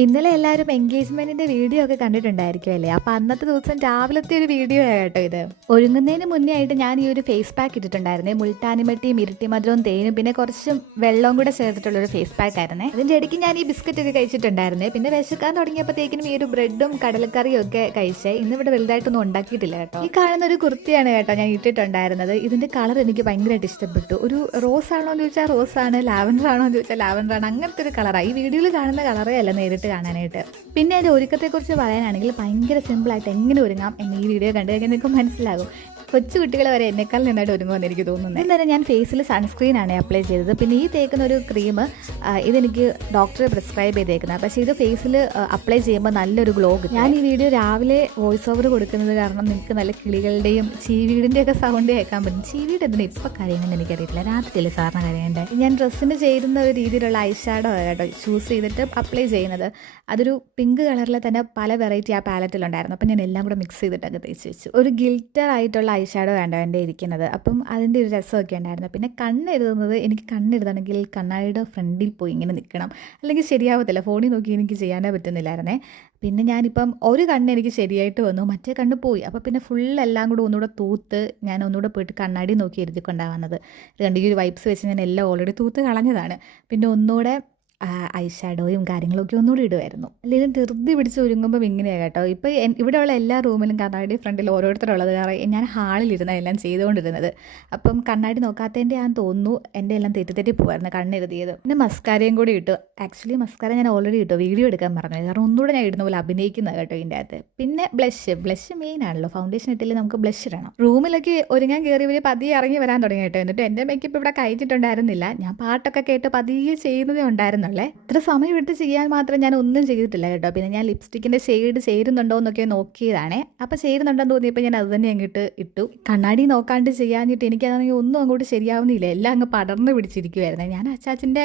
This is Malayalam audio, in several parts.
ഇന്നലെ എല്ലാവരും എൻഗേജ്മെന്റിന്റെ വീഡിയോ ഒക്കെ കണ്ടിട്ടുണ്ടായിരിക്കുമല്ലേ? അപ്പൊ അന്നത്തെ ദിവസം രാവിലത്തെ ഒരു വീഡിയോ ആട്ടോ ഇത്. ഒരുങ്ങുന്നതിന് മുന്നേ ആയിട്ട് ഞാൻ ഈ ഒരു ഫേസ് പാക്ക് ഇട്ടിട്ടുണ്ടായിരുന്നേ. മുൾട്ടാനിമട്ടിയും ഇരിട്ടിമധുരവും തേനും പിന്നെ കുറച്ച് വെള്ളവും കൂടെ ചേർത്തിട്ടുള്ള ഒരു ഫേസ് പാക്ക് ആയിരുന്നേ. അതിന്റെ ഇടയ്ക്ക് ഞാൻ ഈ ബിസ്ക്കറ്റ് ഒക്കെ കഴിച്ചിട്ടുണ്ടായിരുന്നേ. പിന്നെ വിശക്കാൻ തുടങ്ങിയപ്പോഴത്തേക്കിനും ഈ ഒരു ബ്രെഡും കടലക്കറിയും ഒക്കെ കഴിച്ചേ. ഇന്ന് ഇവിടെ വലുതായിട്ടൊന്നും ഉണ്ടാക്കിയിട്ടില്ല കേട്ടോ. ഈ കാണുന്ന ഒരു കുർത്തിയാണ് കേട്ടോ ഞാൻ ഇട്ടിട്ടുണ്ടായിരുന്നത്. ഇതിന്റെ കളർ എനിക്ക് ഭയങ്കരമായിട്ട് ഇഷ്ടപ്പെട്ടു. ഒരു റോസ് ആണോ എന്ന് ചോദിച്ചാൽ റോസ് ആണ്, ലാവൻഡർ ആണോ എന്ന് ചോദിച്ചാൽ ലാവൻഡർ ആണ്. അങ്ങനത്തെ ഒരു കളറാണ്. ഈ വീഡിയോയിൽ കാണുന്ന കളറേ അല്ല നേരിട്ട് കാണാനായിട്ട്. പിന്നെ എൻ്റെ ഒരുക്കത്തെക്കുറിച്ച് പറയാനാണെങ്കിൽ ഭയങ്കര സിമ്പിളായിട്ട് എങ്ങനെ ഒരുങ്ങാം എന്ന് ഈ വീഡിയോ കണ്ടു കഴിഞ്ഞാൽ നിങ്ങൾക്ക് മനസ്സിലാകും. കൊച്ചു കുട്ടികൾ വരെ എന്നെക്കാൾ നന്നായിട്ട് ഒരുങ്ങുമെന്ന് എനിക്ക് തോന്നുന്നത്. ഇന്നേരം ഞാൻ ഫേസിൽ സൺസ്ക്രീനാണ് അപ്ലൈ ചെയ്തത്. പിന്നെ ഈ തേക്കുന്ന ഒരു ക്രീം ഇതെനിക്ക് ഡോക്ടർ പ്രിസ്ക്രൈബ് ചെയ്തേക്കുന്നത്. പക്ഷേ ഇത് ഫേസിൽ അപ്ലൈ ചെയ്യുമ്പോൾ നല്ലൊരു ഗ്ലോ കിട്ടും. ഞാൻ ഈ വീഡിയോ രാവിലെ വോയിസ് ഓവർ കൊടുക്കുന്നത് കാരണം നിങ്ങൾക്ക് നല്ല കിളികളുടെയും ചീവീടിൻ്റെ ഒക്കെ സൗണ്ട് കേൾക്കാൻ പറ്റും. ചീവീട് എന്തിനാ ഇപ്പം കരയുമെന്ന് എനിക്കറിയില്ല. രാത്രിയല്ലേ സാറിന് കരയേണ്ടത്. ഞാൻ ഡ്രസ്സിന് ചേരുന്ന ഒരു രീതിയിലുള്ള ഐഷാഡോ കേട്ടോ ചൂസ് ചെയ്തിട്ട് അപ്ലൈ ചെയ്യുന്നത്. അതൊരു പിങ്ക് കളറിൽ തന്നെ പല വെറൈറ്റി ആ പാലറ്റിലുണ്ടായിരുന്നു. അപ്പം ഞാൻ എല്ലാം കൂടെ മിക്സ് ചെയ്തിട്ടൊക്കെ തേച്ച് വെച്ചു. ഒരു ഗിൽറ്റർ ആയിട്ടുള്ള ഐഷാഡോ വേണ്ട എൻ്റെ ഇരിക്കുന്നത്. അപ്പം അതിൻ്റെ ഒരു രസമൊക്കെ ഉണ്ടായിരുന്നു. പിന്നെ കണ്ണെഴുതുന്നത് എനിക്ക് കണ്ണെഴുതണമെങ്കിൽ കണ്ണാടിയുടെ ഫ്രണ്ടിൽ പോയി ഇങ്ങനെ നിൽക്കണം, അല്ലെങ്കിൽ ശരിയാവത്തില്ല. ഫോണിൽ നോക്കി എനിക്ക് ചെയ്യാനേ പറ്റുന്നില്ലായിരുന്നേ. പിന്നെ ഞാനിപ്പം ഒരു കണ്ണ് എനിക്ക് ശരിയായിട്ട് വന്നു, മറ്റേ കണ്ണ് പോയി. അപ്പോൾ പിന്നെ ഫുൾ എല്ലാം കൂടെ ഒന്നുകൂടെ തൂത്ത് ഞാൻ ഒന്നുകൂടെ പോയിട്ട് കണ്ണാടി നോക്കി എഴുതിക്കൊണ്ടാവുന്നത്. രണ്ട് ഈ ഒരു വൈപ്സ് വെച്ച് ഞാൻ എല്ലാം ഓൾറെഡി തൂത്ത് കളഞ്ഞതാണ്. പിന്നെ ഒന്നുകൂടെ ഐഷാഡോയും കാര്യങ്ങളൊക്കെ ഒന്നുകൂടി ഇടുമായിരുന്നു. അല്ലെങ്കിൽ ധൃതി പിടിച്ച് ഒരുങ്ങുമ്പോൾ ഇങ്ങനെയാണ് കേട്ടോ. ഇപ്പോൾ ഇവിടെയുള്ള എല്ലാ റൂമിലും കണ്ണാടി ഫ്രണ്ടിൽ ഓരോരുത്തരുള്ളത് കാരണം ഞാൻ ഹാളിലിരുന്ന എല്ലാം ചെയ്തുകൊണ്ടിരുന്നത്. അപ്പം കണ്ണാടി നോക്കാത്തതിൻ്റെ ഞാൻ തോന്നുന്നു എൻ്റെ എല്ലാം തെറ്റി പോകുമായിരുന്നു കണ്ണെഴുതിയത്. പിന്നെ മസ്കാരയും കൂടി ഇട്ടു. ആക്ച്വലി മസ്കാര ഞാൻ ഓൾറെഡി ഇട്ടു, വീഡിയോ എടുക്കാൻ പറഞ്ഞു. കാരണം ഒന്നുകൂടെ ഞാൻ ഇടുന്ന പോലെ അഭിനയിക്കുന്നത് കേട്ടോ ഇതിൻ്റെ അകത്ത്. പിന്നെ ബ്ലഷ് മെയിൻ ആണല്ലോ. ഫൗണ്ടേഷൻ ഇട്ടില്ലേ നമുക്ക് ബ്ലഷ് ഇടണം. റൂമിലൊക്കെ ഒരുങ്ങാൻ കയറിയവർ പതിയെ ഇറങ്ങി വരാൻ തുടങ്ങി കേട്ടോ. എന്നിട്ട് എൻ്റെ മേക്കപ്പ് ഇവിടെ കഴിഞ്ഞിട്ടുണ്ടായിരുന്നില്ല. ഞാൻ പാട്ടൊക്കെ കേട്ട് പതിയെ ചെയ്യുന്നതേ ഉണ്ടായിരുന്നു. ഇത്ര സമയം എടുത്ത് ചെയ്യാൻ മാത്രം ഞാൻ ഒന്നും ചെയ്തിട്ടില്ല കേട്ടോ. പിന്നെ ഞാൻ ലിപ്സ്റ്റിക്കിൻ്റെ ഷെയ്ഡ് ചേരുന്നുണ്ടോ എന്നൊക്കെ നോക്കിയതാണേ. അപ്പോൾ ചേരുന്നുണ്ടെന്ന് തോന്നിയപ്പോൾ ഞാൻ അത് തന്നെ അങ്ങോട്ട് ഇട്ടു. കണ്ണാടി നോക്കാണ്ട് ചെയ്യാഞ്ഞിട്ട് എനിക്കതാണെങ്കിൽ ഒന്നും അങ്ങോട്ട് ശരിയാവുന്നില്ല. എല്ലാം അങ്ങ് പടർന്ന് പിടിച്ചിരിക്കുമായിരുന്നു. ഞാൻ അച്ചാച്ചൻ്റെ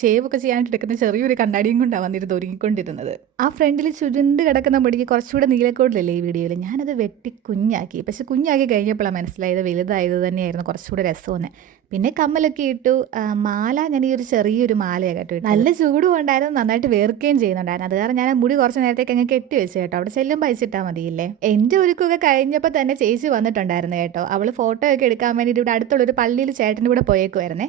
ഷേവ് ഒക്കെ ചെയ്യാനായിട്ട് എടുക്കുന്ന ചെറിയൊരു കണ്ണാടിയും കൊണ്ടാണ് വന്നിരുന്നത് ഒരുങ്ങിക്കൊണ്ടിരുന്നത്. ആ ഫ്രണ്ടിൽ ചുരുണ്ട് കിടക്കുന്ന മുടിക്ക് കുറച്ചുകൂടെ നീലക്കോടിലല്ലേ ഈ വീഡിയോയിൽ. ഞാനത് വെട്ടി കുഞ്ഞാക്കി. പക്ഷെ കുഞ്ഞാക്കി കഴിഞ്ഞപ്പോഴാണ് മനസ്സിലായത് വലുതായത് തന്നെയായിരുന്നു കുറച്ചുകൂടെ രസമെന്ന്. പിന്നെ കമ്മലൊക്കെ ഇട്ടു. മാല ഞാൻ ഈ ഒരു ചെറിയൊരു മാലയാണ് കേട്ടോ. നല്ല ചൂടും ഉണ്ടായിരുന്നു, നന്നായിട്ട് വേർക്കുകയും ചെയ്യുന്നുണ്ടായിരുന്നു. അത് കാരണം ഞാൻ മുടി കുറച്ച് നേരത്തേക്ക് അങ്ങ് കെട്ടി വെച്ചു കേട്ടോ. അവിടെ ചെല്ലുമ്പോൾ അയച്ചിട്ടാൽ മതിയില്ലേ. എൻ്റെ ഒരുക്കൊക്കെ കഴിഞ്ഞപ്പോൾ തന്നെ ചേച്ചി വന്നിട്ടുണ്ടായിരുന്നു കേട്ടോ. അവൾ ഫോട്ടോ ഒക്കെ എടുക്കാൻ വേണ്ടിയിട്ട് ഇവിടെ അടുത്തുള്ളൊരു പള്ളിയിൽ ചേട്ടൻ്റെ കൂടെ പോയേക്കുമായിരുന്നേ.